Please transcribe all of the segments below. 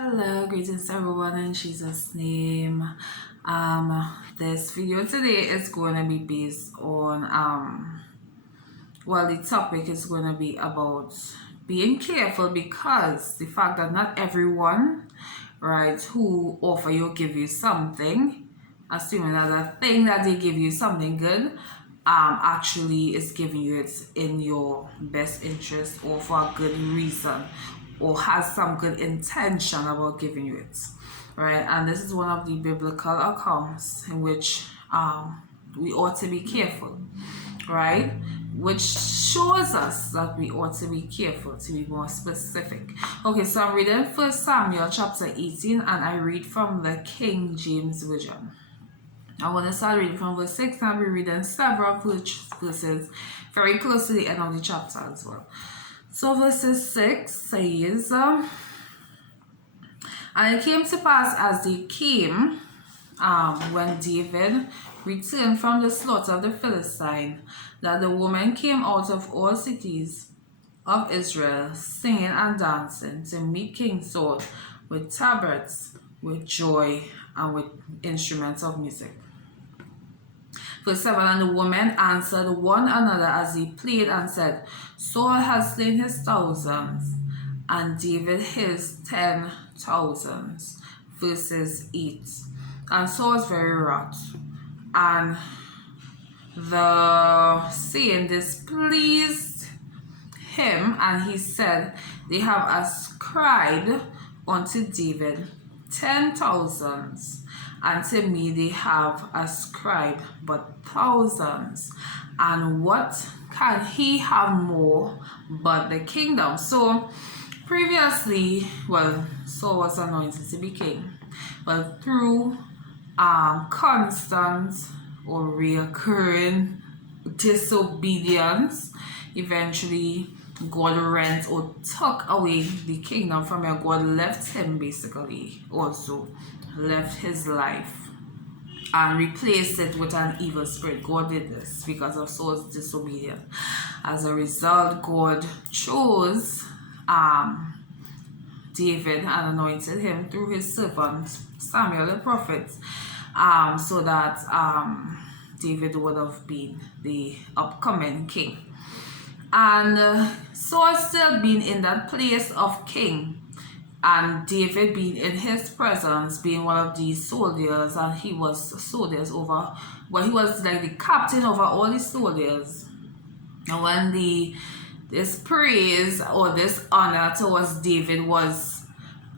Hello, greetings everyone in Jesus' name. This video today is going to be based on the topic is going to be about being careful, because the fact that not everyone, right, who offer you give you something, assuming that the thing that they give you something good, actually is giving you it in your best interest or for a good reason, or has some good intention about giving you it, right? And this is one of the biblical accounts in which we ought to be careful, right? Which shows us that we ought to be careful, to be more specific. Okay, so I'm reading 1 Samuel chapter 18, and I read from the King James Version. I want to start reading from verse 6, and I'll be reading several verses very close to the end of the chapter as well. So verses 6 says, and it came to pass as they came, when David returned from the slaughter of the Philistine, that the women came out of all cities of Israel, singing and dancing to meet King Saul with tabrets, with joy, and with instruments of music. Verse 7, and the women answered one another as they played and said, Saul has slain his thousands, and David his 10,000s. Verses 8, and Saul was very wroth, and the saying displeased him, and he said, they have ascribed unto David 10,000s, and to me they have ascribed but thousands, and what can he have more but the kingdom? So previously, Saul was anointed to be king, but through constant or reoccurring disobedience, eventually God rent or took away the kingdom from him. God left him, basically, also left his life and replaced it with an evil spirit. God did this because of Saul's disobedience. As a result, God chose David and anointed him through his servant Samuel the prophet, so that David would have been the upcoming king. And Saul still being in that place of king, and David being in his presence, being one of these soldiers, and he was soldiers over, he was like the captain over all the soldiers. And when this praise or this honor towards David was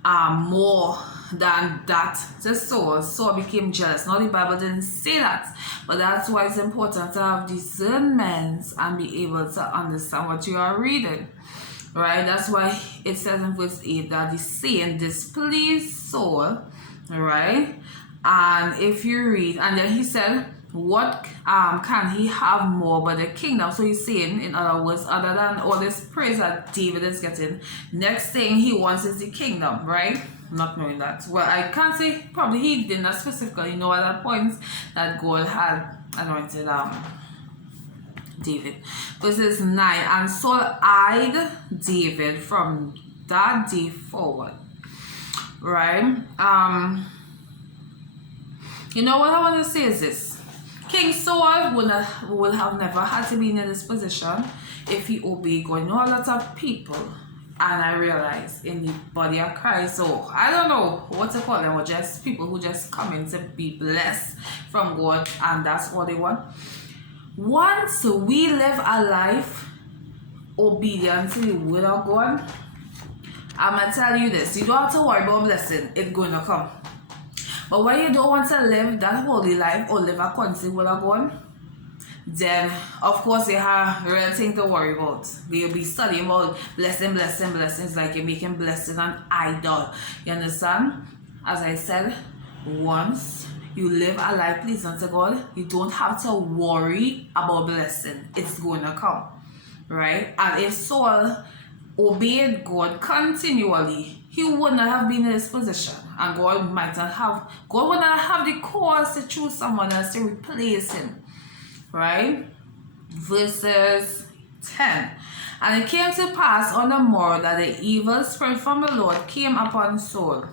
more than that to Saul, Saul became jealous. Now the Bible didn't say that, but that's why it's important to have discernment and be able to understand what you are reading, right? That's why it says in verse 8 that the saying displeased Saul, right? And if you read, and then he said, what can he have more but the kingdom? So he's saying, in other words, other than all this praise that David is getting, next thing he wants is the kingdom, right? Not knowing that. Well, I can't say, probably he did not specifically know at that point that God had anointed David. Verses 9, and Saul eyed David from that day forward, right? You know what I want to say is this. King Saul would have never had to be in this position if he obeyed God. You know, a lot of people, and I realize in the body of Christ, so I don't know what to call them, or just people who just come in to be blessed from God, and that's all they want. Once we live a life obedient to the word of God, I'm going to tell you this, you don't have to worry about blessing, it's going to come. But when you don't want to live that holy life or live according to the word of God, then of course you have a real thing to worry about. You'll be studying about blessings, like you're making blessing an idol. You understand? As I said, once you live a life pleasing to God, you don't have to worry about blessing. It's going to come, right? And if Saul obeyed God continually, he wouldn't have been in this position, and God would not have the cause to choose someone else to replace him, right? Verses 10. And it came to pass on the morrow that the evil spirit from the Lord came upon Saul.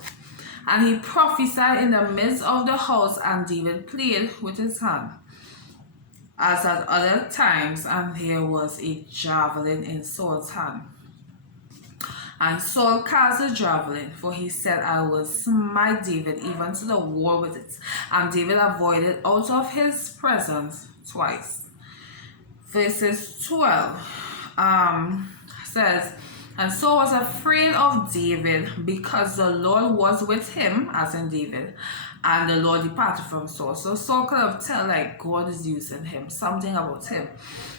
And he prophesied in the midst of the house, and David played with his hand, as at other times, and there was a javelin in Saul's hand. And Saul cast the javelin, for he said, I will smite David even to the wall with it. And David avoided out of his presence twice. Verses 12 says, and Saul was afraid of David, because the Lord was with him, as in David, and the Lord departed from Saul. So Saul could have tell like God is using him, something about him,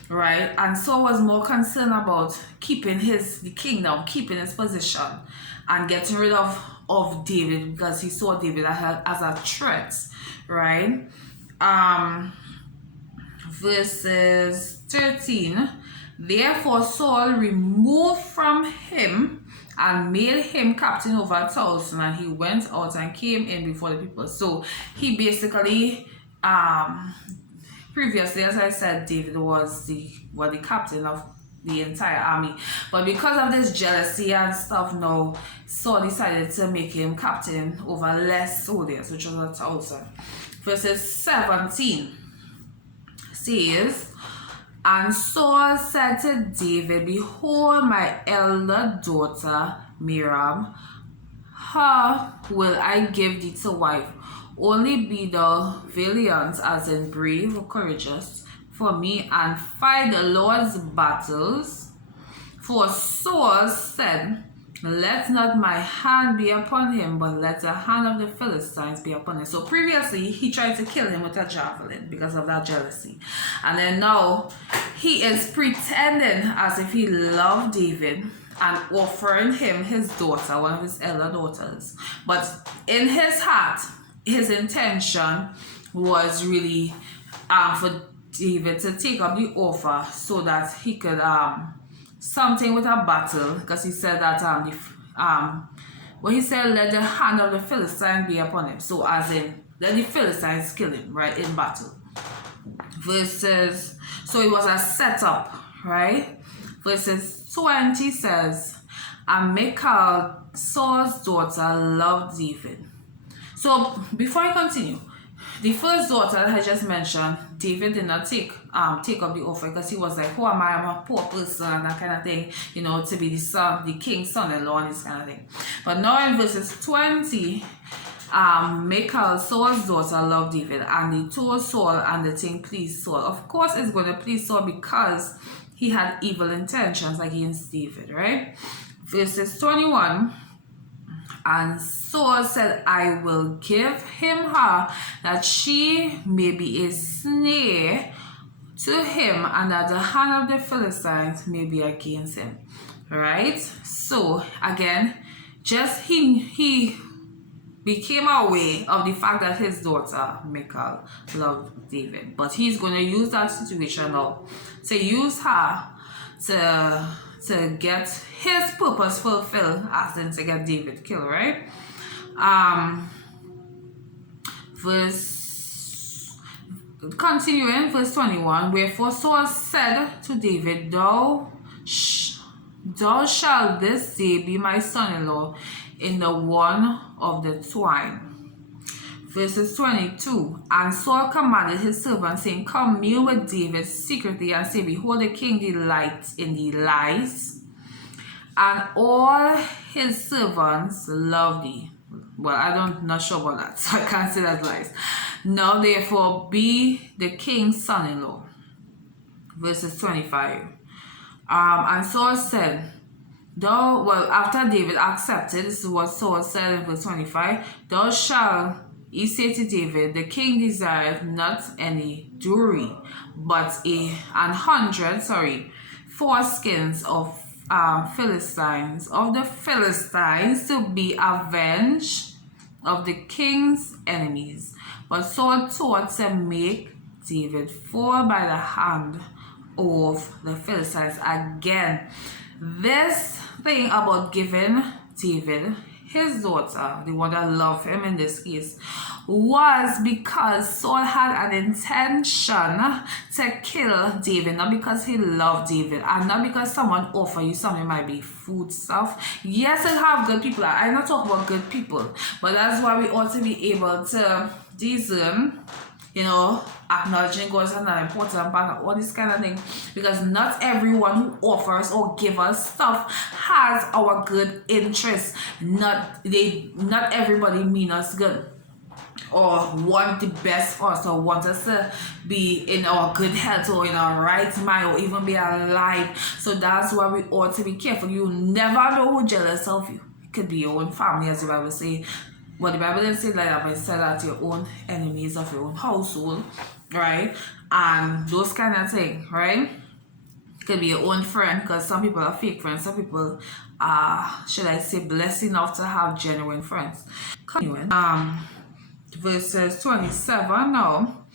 right? And Saul was more concerned about keeping the kingdom, keeping his position, and getting rid of David, because he saw David as a threat, right? Verses 13. Therefore Saul removed from him and made him captain over 1,000, and he went out and came in before the people. So he basically, previously, as I said, David was the captain of the entire army. But because of this jealousy and stuff, now Saul decided to make him captain over less soldiers, which was 1,000. Verses 17 says, and Saul said to David, behold, my elder daughter Miriam, her will I give thee to wife. Only be thou valiant, as in brave or courageous, for me, and fight the Lord's battles. For Saul said, let not my hand be upon him, but let the hand of the Philistines be upon him. So previously, he tried to kill him with a javelin because of that jealousy. And then now, he is pretending as if he loved David and offering him his daughter, one of his elder daughters. But in his heart, his intention was really for David to take up the offer so that he could something with a battle, because he said that he said let the hand of the Philistine be upon him. So as in let the Philistines kill him, right, in battle. So it was a setup, right? Verses 20 says, and Michal, Saul's daughter, loved David. So before I continue, the first daughter that I just mentioned, David did not take up the offer, because he was like, who am I? I'm a poor person, and that kind of thing, to be the king's son-in-law and this kind of thing. But now in verses 20, Michal, Saul's daughter, loved David, and he told Saul, and the thing pleased Saul. Of course it's going to please Saul because he had evil intentions against David, right? Verses 21, and Saul said, I will give him her, that she may be a snare to him, and that the hand of the Philistines may be against him. Right? So again, just he became aware of the fact that his daughter Michal loved David, but he's going to use that situation now to use her to get his purpose fulfilled, as in to get David killed, right? Continuing, verse 21, wherefore Saul said to David, thou shalt this day be my son-in-law in the one of the twine. Verses 22, and Saul commanded his servants, saying, commune with David secretly, and say, behold, the king delights in the lies, and all his servants love thee. Well, I'm not sure about that, so I can't say that lies. Now therefore be the king's son-in-law. Verses 25. And Saul said, after David accepted, this is what Saul said in verse 25, thou shalt he said to David, the king desireth not any dowry, but 100 foreskins of the Philistines to be avenged of the king's enemies. But Saul thought to make David fall by the hand of the Philistines. Again, this thing about giving David his daughter, the one that loved him in this case, was because Saul had an intention to kill David, not because he loved David, and not because someone offered you something, might be food stuff. Yes, I have good people. I'm not talking about good people, but that's why we ought to be able to discern, you know, acknowledging God is an important part of all this kind of thing, because not everyone who offers or give us stuff has our good interest. Not everybody mean us good or want the best for us or want us to be in our good health or in our right mind or even be alive. So that's why we ought to be careful. You never know who's jealous of you. It could be your own family, as the Bible say. But the Bible didn't say like that, but it said that your own enemies of your own household, right? And those kind of things, right? It could be your own friend, because some people are fake friends. Some people are, should I say, blessed enough to have genuine friends. Continuing, verses 27 now.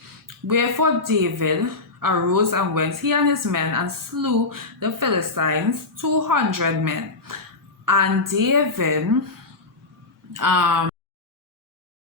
Wherefore David arose and went, he and his men, and slew the Philistines 200 men. And David